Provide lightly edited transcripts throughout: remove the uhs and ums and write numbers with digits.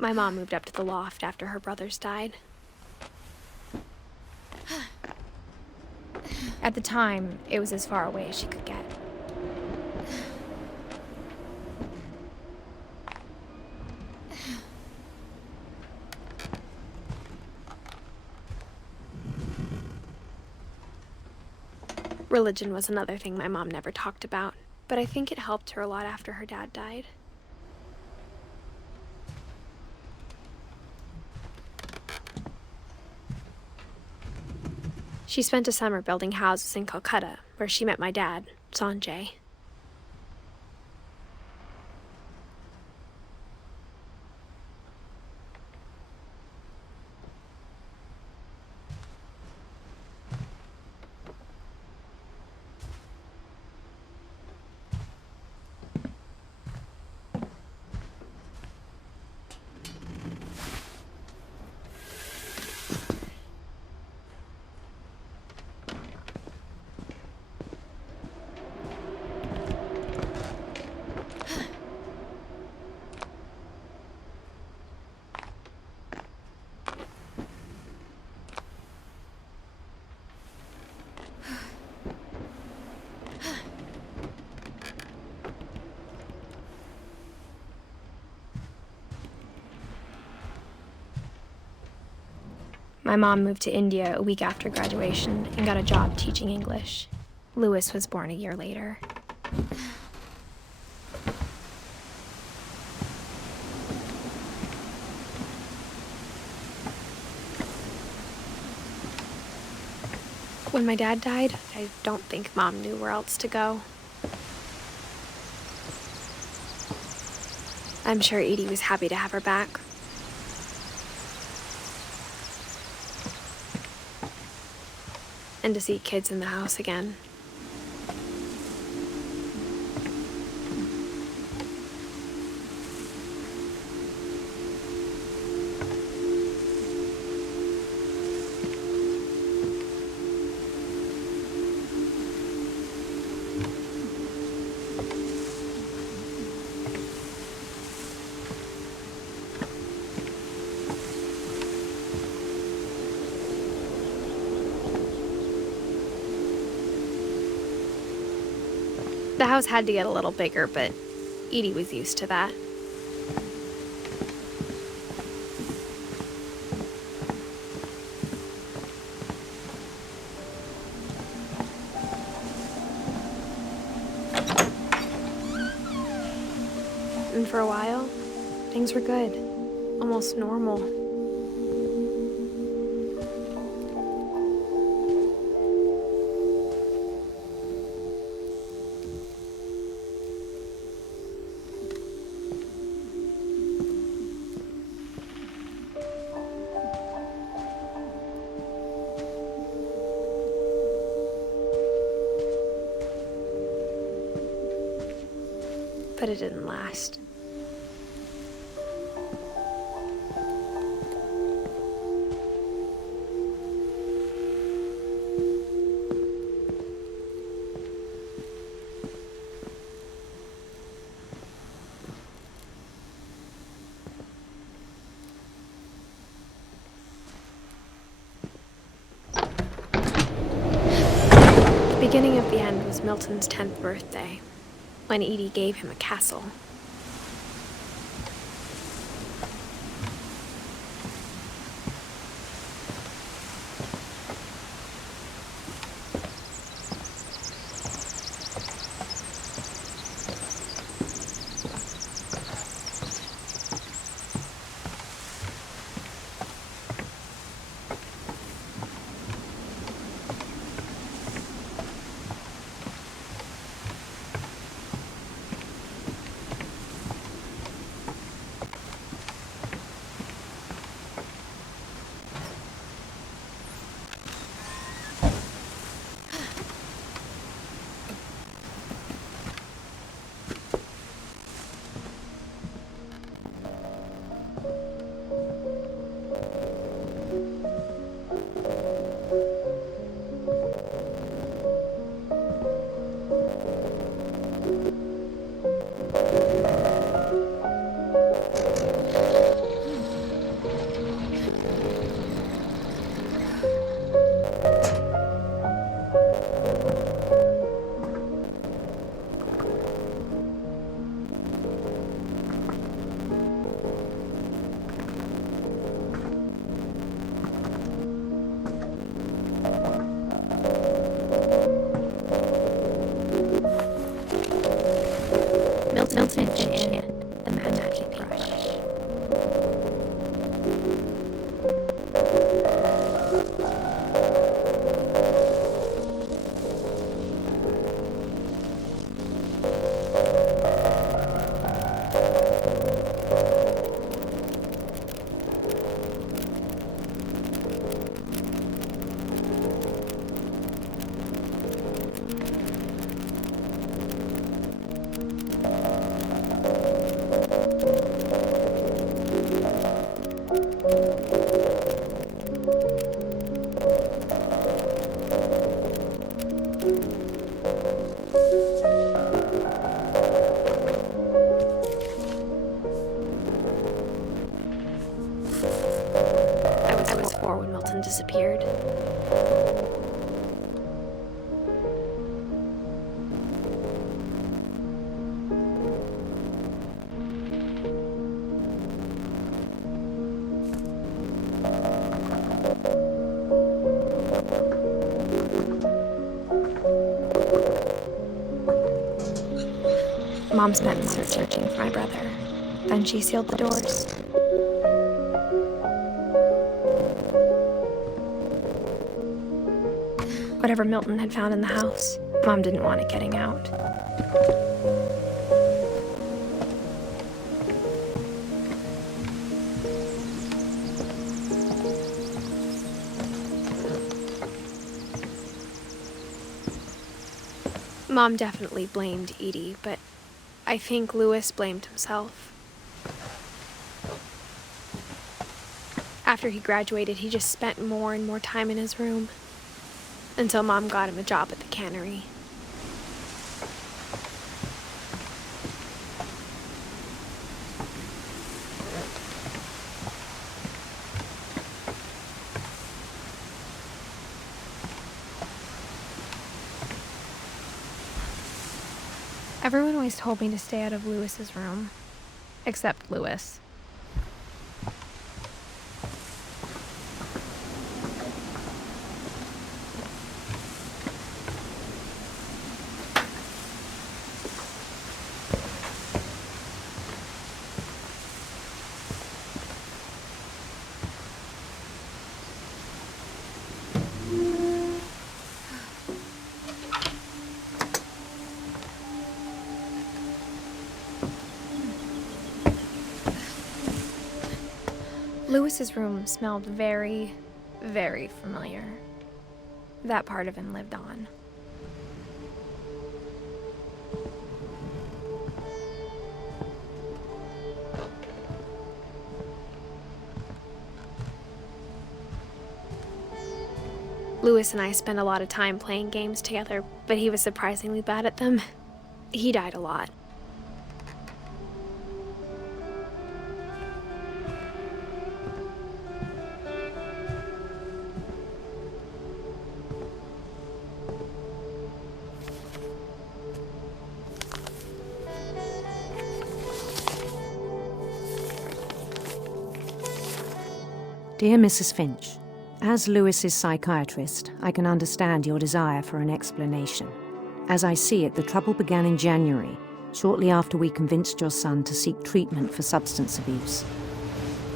My mom moved up to the loft after her brothers died. At the time, it was as far away as she could get. Religion was another thing my mom never talked about, but I think it helped her a lot after her dad died. She spent a summer building houses in Calcutta, where she met my dad, Sanjay. My mom moved to India a week after graduation and got a job teaching English. Louis was born a year later. When my dad died, I don't think Mom knew where else to go. I'm sure Edie was happy to have her back. And to see kids in the house again. The house had to get a little bigger, but Edie was used to that. And for a while, things were good, almost normal. But it didn't last. The beginning of the end was Milton's 10th birthday, when Edie gave him a castle. before when Milton disappeared. Mom spent searching for my brother. Then she sealed the doors. Whatever Milton had found in the house, Mom didn't want it getting out. Mom definitely blamed Edie, but I think Lewis blamed himself. After he graduated, he just spent more and more time in his room, until Mom got him a job at the cannery. Everyone always told me to stay out of Lewis's room, except Lewis. Lewis's room smelled very, very familiar. That part of him lived on. Lewis and I spent a lot of time playing games together, but he was surprisingly bad at them. He died a lot. Dear Mrs. Finch, as Lewis's psychiatrist, I can understand your desire for an explanation. As I see it, the trouble began in January, shortly after we convinced your son to seek treatment for substance abuse.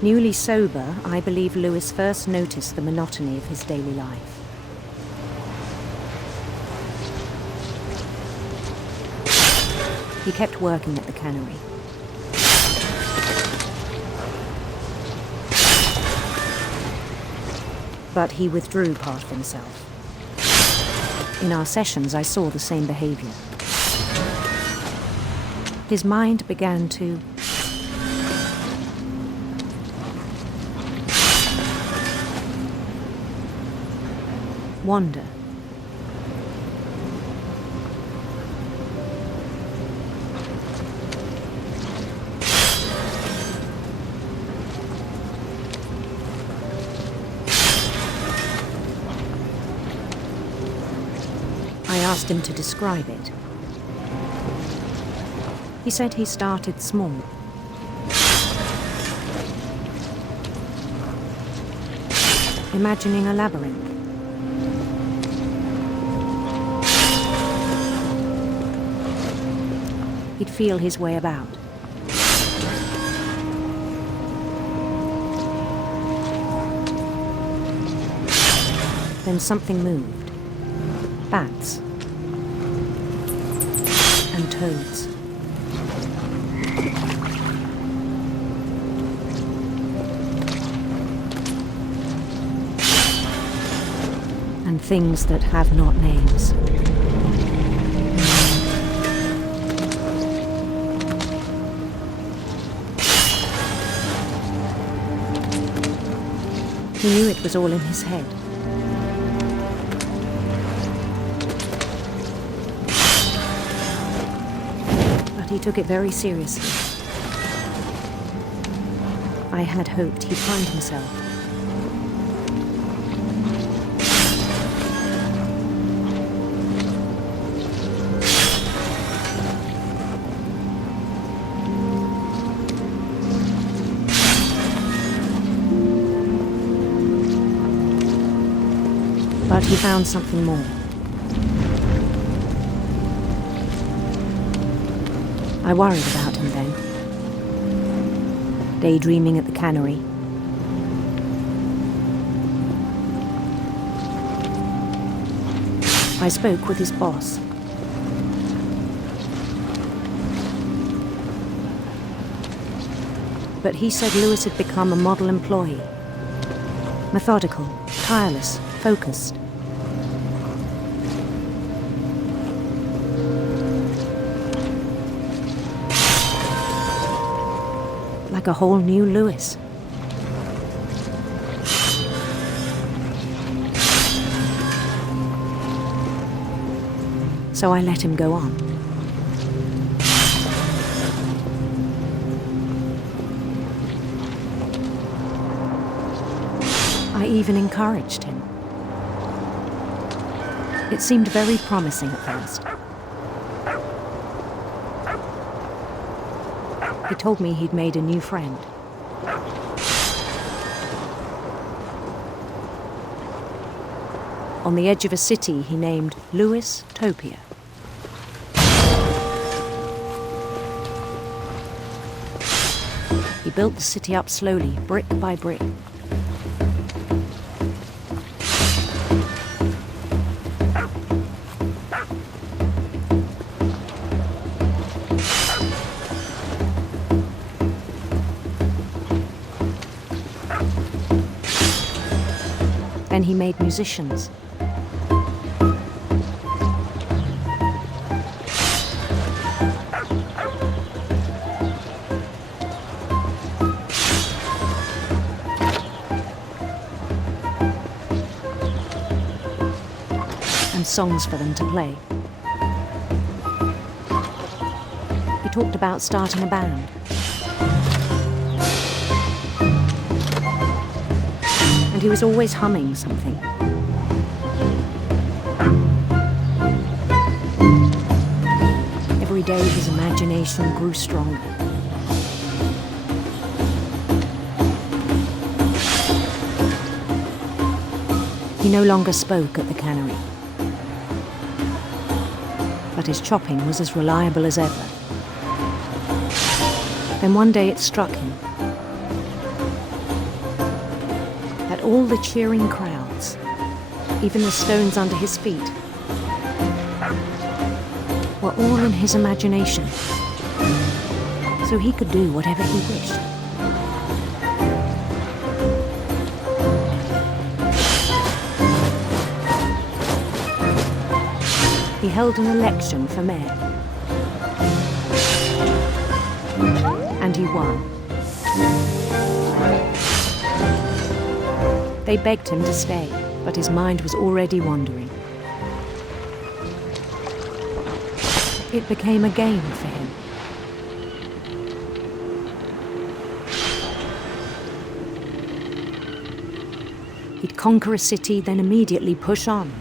Newly sober, I believe Lewis first noticed the monotony of his daily life. He kept working at the cannery. But he withdrew part of himself. In our sessions, I saw the same behavior. His mind began to wander. I asked him to describe it. He said he started small. Imagining a labyrinth. He'd feel his way about. Then something moved. Bats. And toads. And things that have not names. He knew it was all in his head. But he took it very seriously. I had hoped he'd find himself. But he found something more. I worried about him then. Daydreaming at the cannery. I spoke with his boss. But he said Lewis had become a model employee. Methodical, tireless, focused. Like a whole new Lewis. So I let him go on. I even encouraged him. It seemed very promising at first. He told me he'd made a new friend. On the edge of a city he named Lewis Topia. He built the city up slowly, brick by brick. Then he made musicians. And songs for them to play. He talked about starting a band. And he was always humming something. Every day his imagination grew stronger. He no longer spoke at the cannery. But his chopping was as reliable as ever. Then one day it struck him that all the cheering crowds, even the stones under his feet, were all in his imagination, so he could do whatever he wished. He held an election for mayor. And he won. They begged him to stay, but his mind was already wandering. It became a game for him. He'd conquer a city, then immediately push on.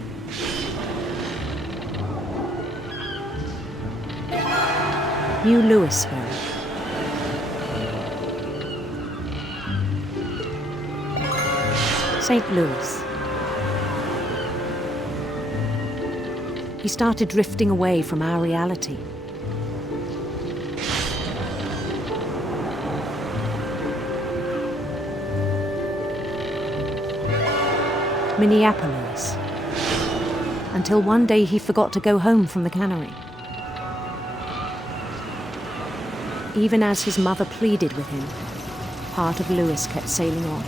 New Louisville. St. Louis. He started drifting away from our reality. Minneapolis. Until one day he forgot to go home from the cannery. Even as his mother pleaded with him, part of Lewis kept sailing on.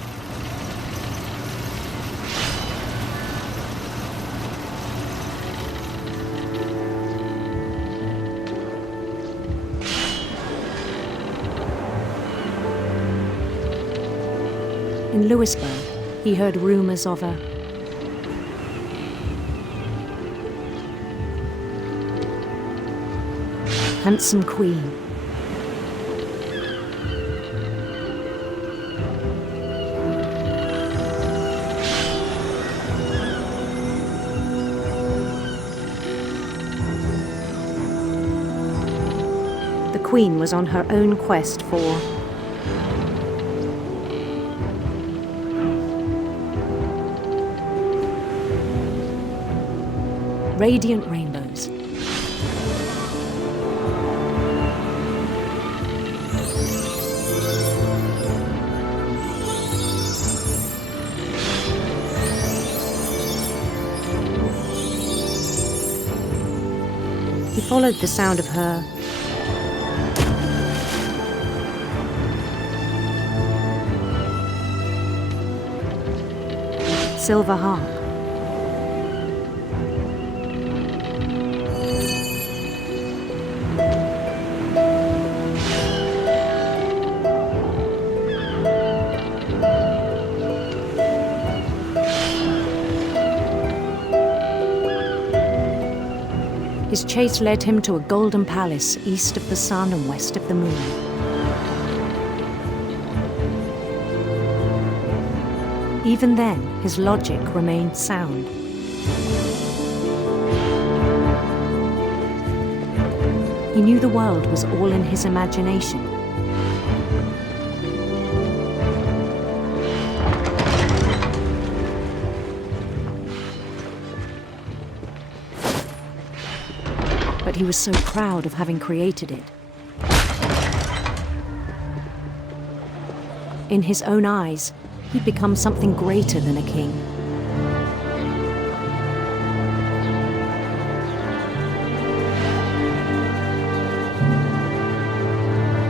In Louisburg, he heard rumors of a handsome queen. The queen was on her own quest for radiant rainbows. He followed the sound of her silver harp. His chase led him to a golden palace east of the sun and west of the moon. Even then, his logic remained sound. He knew the world was all in his imagination. But he was so proud of having created it. In his own eyes, he'd become something greater than a king.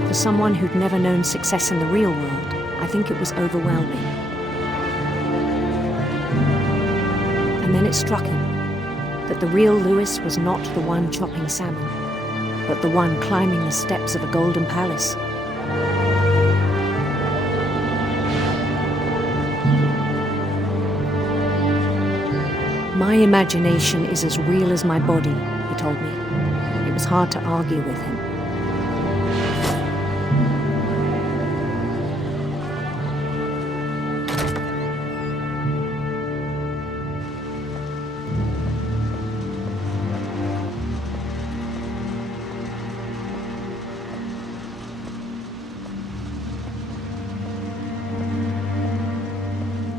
For someone who'd never known success in the real world, I think it was overwhelming. And then it struck him that the real Lewis was not the one chopping salmon, but the one climbing the steps of a golden palace. My imagination is as real as my body, he told me. It was hard to argue with him.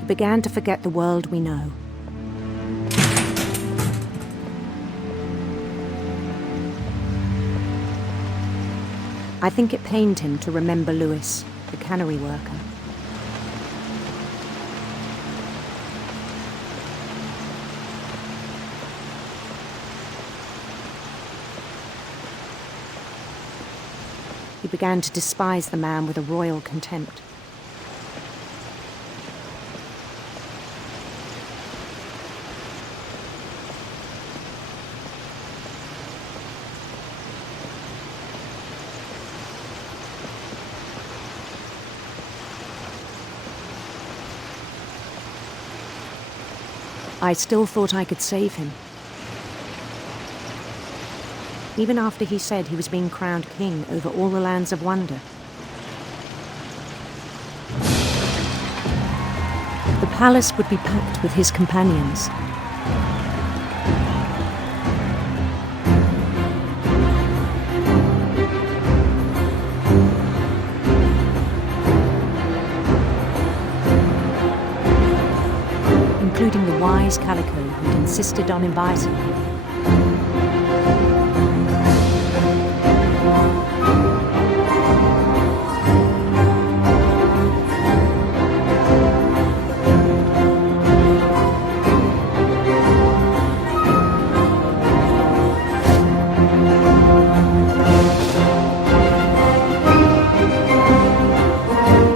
He began to forget the world we know. I think it pained him to remember Lewis, the cannery worker. He began to despise the man with a royal contempt. I still thought I could save him. Even after he said he was being crowned king over all the lands of wonder. The palace would be packed with his companions. Including the wise Calico who'd insisted on inviting him.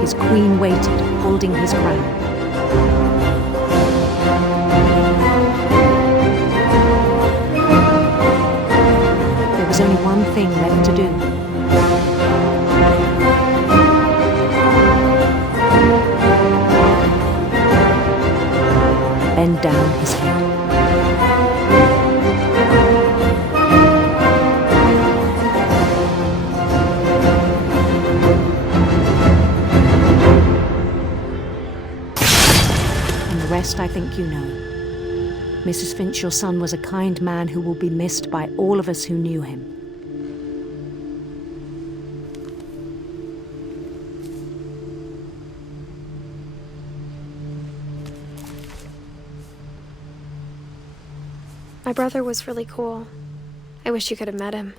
His queen waited, holding his crown. There was only one thing left to do. Bend down his head. And the rest I think you know. Mrs. Finch, your son was a kind man who will be missed by all of us who knew him. My brother was really cool. I wish you could have met him.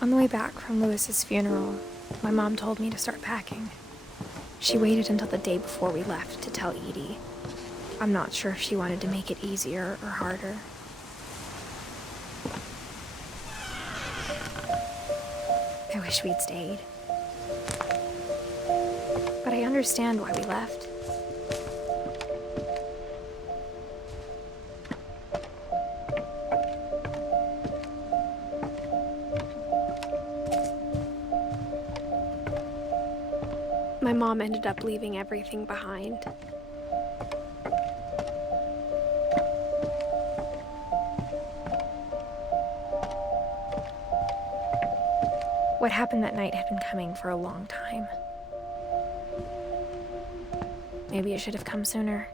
On the way back from Lewis's funeral, my mom told me to start packing. She waited until the day before we left to tell Edie. I'm not sure if she wanted to make it easier or harder. I wish we'd stayed. But I understand why we left. My mom ended up leaving everything behind. What happened that night had been coming for a long time. Maybe it should have come sooner.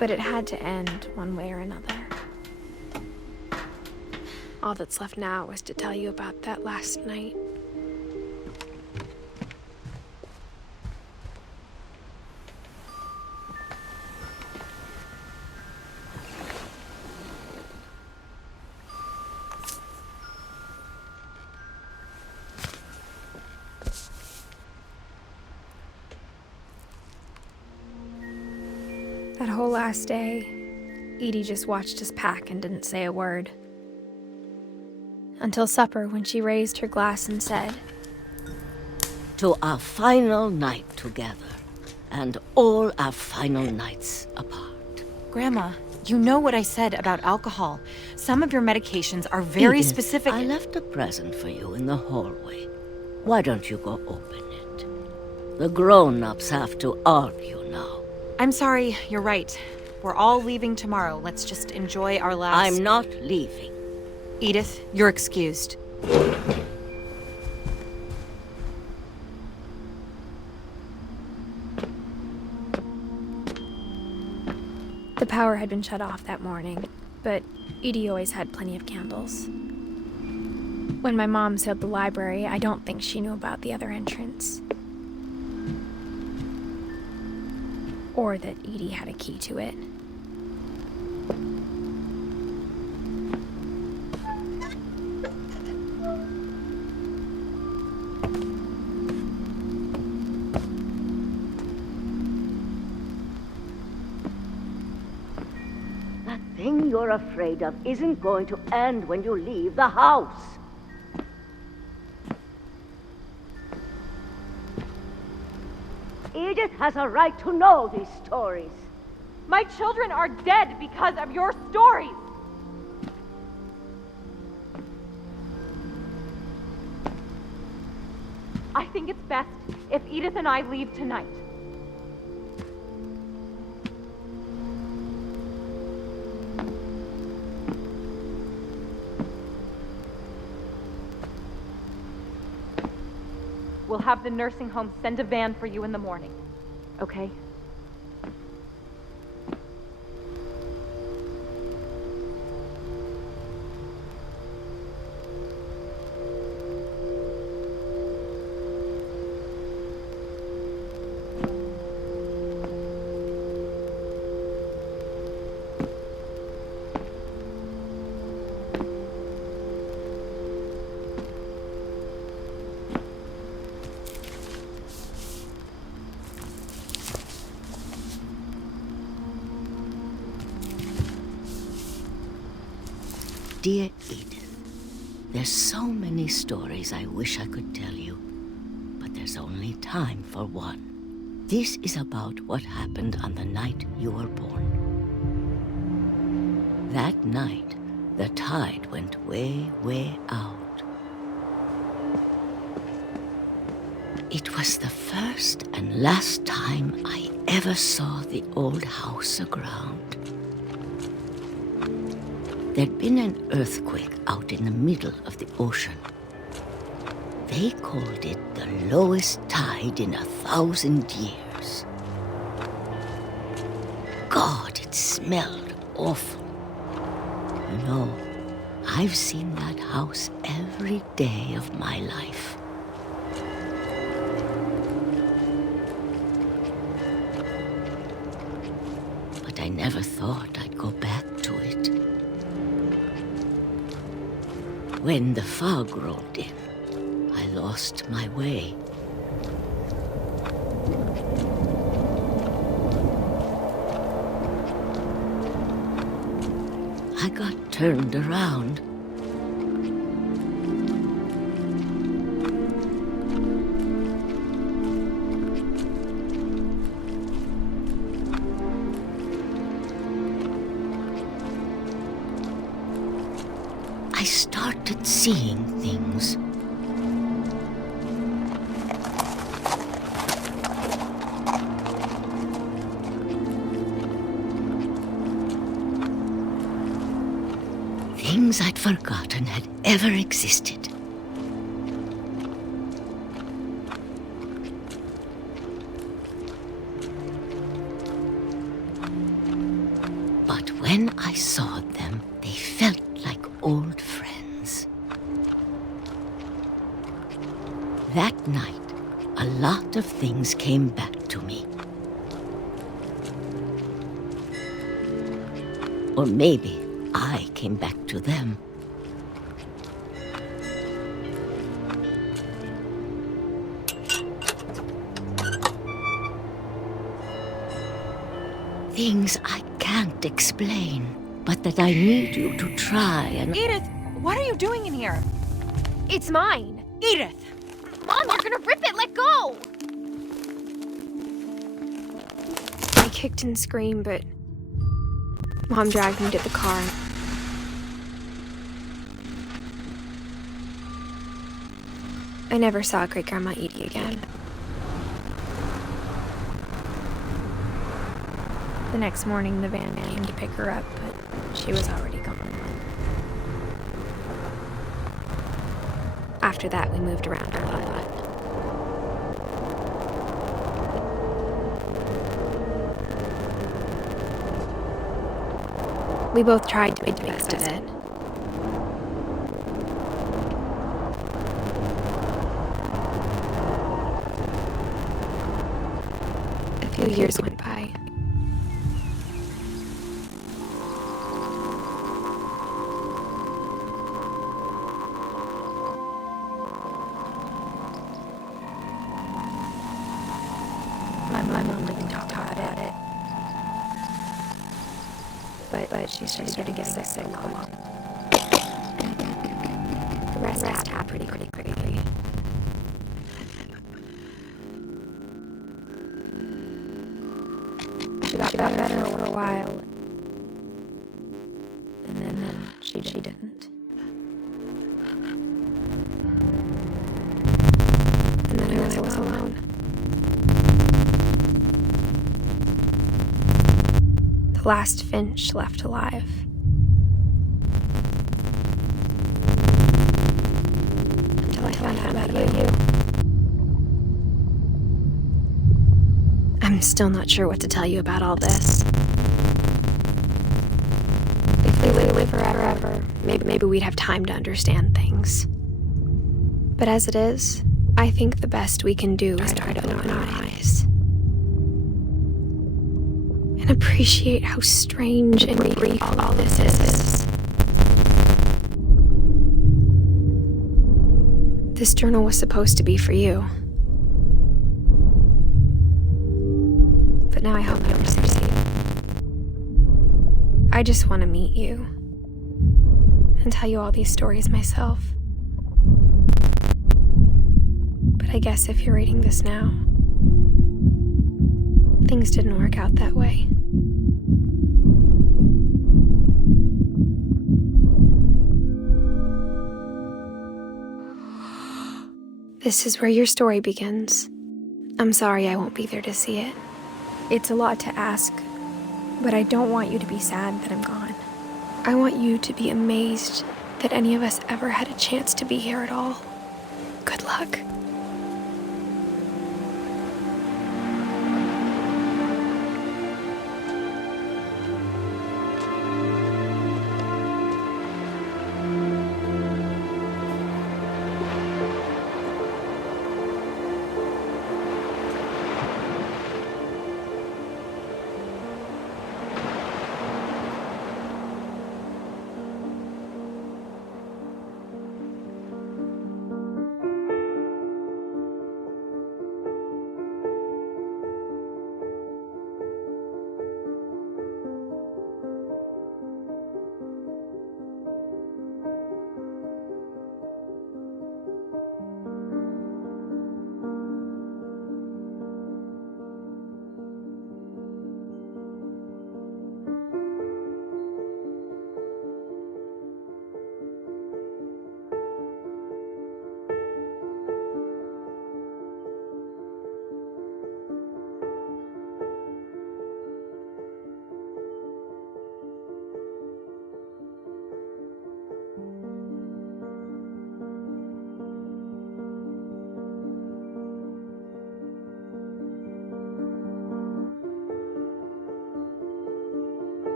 But it had to end one way or another. All that's left now is to tell you about that last night. That whole last day, Edie just watched us pack and didn't say a word. Until supper, when she raised her glass and said, "To our final night together, and all our final nights apart." Grandma, you know what I said about alcohol. Some of your medications are very Edith, specific. I left a present for you in the hallway. Why don't you go open it? The grown-ups have to argue now. I'm sorry, you're right. We're all leaving tomorrow. Let's just enjoy our last... I'm not leaving. Edith, you're excused. The power had been shut off that morning, but Edie always had plenty of candles. When my mom sealed the library, I don't think she knew about the other entrance. Or that Edie had a key to it. That thing you're afraid of isn't going to end when you leave the house. Edith has a right to know these stories. My children are dead because of your stories! I think it's best if Edith and I leave tonight. We'll have the nursing home send a van for you in the morning. Okay? Dear Edith, there's so many stories I wish I could tell you, but there's only time for one. This is about what happened on the night you were born. That night, the tide went way, way out. It was the first and last time I ever saw the old house aground. There'd been an earthquake out in the middle of the ocean. They called it the lowest tide in 1,000 years. God, it smelled awful. You know, I've seen that house every day of my life. But I never thought I'd go back to it. When the fog rolled in, I lost my way. I got turned around. I started seeing things. Things I'd forgotten had ever existed. But when I saw them, they felt like old friends. That night, a lot of things came back to me. Or maybe I came back to them. Things I can't explain, but that I need you to try and... Edith, what are you doing in here? It's mine. Edith! Mom, you're gonna rip it! Let go! I kicked and screamed, but Mom dragged me to the car. I never saw Great-Grandma Edie again. The next morning, the van came to pick her up, but she was already gone. After that, we moved around a lot. We both tried to make the best of it. A few years went by. My mom didn't talk about it. But she started getting sick a lot. The rest happened pretty quickly. She got better for a while. And then she didn't. And then I was alone. The last Finch left alive. Until I found out about you. I'm still not sure what to tell you about all this. If we live forever, maybe we'd have time to understand things. But as it is, I think the best we can do is try to open our eyes. And appreciate how strange and brief all this is. This journal was supposed to be for you. But now I hope I never see it. I just want to meet you and tell you all these stories myself. But I guess if you're reading this now, things didn't work out that way. This is where your story begins. I'm sorry I won't be there to see it. It's a lot to ask, but I don't want you to be sad that I'm gone. I want you to be amazed that any of us ever had a chance to be here at all. Good luck.